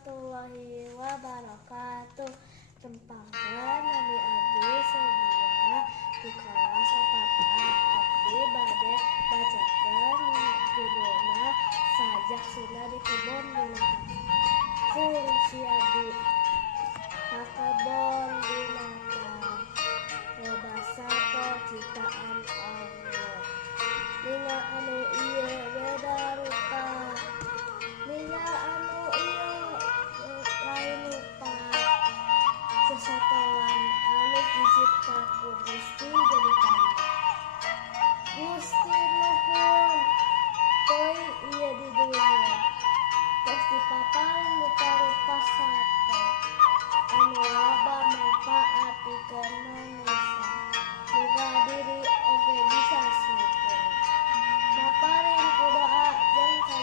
warahmatullahi wabarakatuh. Tempakan Nabi Abdi sedia di kelas 4A. Abdi bade bacakeun judulna Sajak Sunda di Kebon Binatang.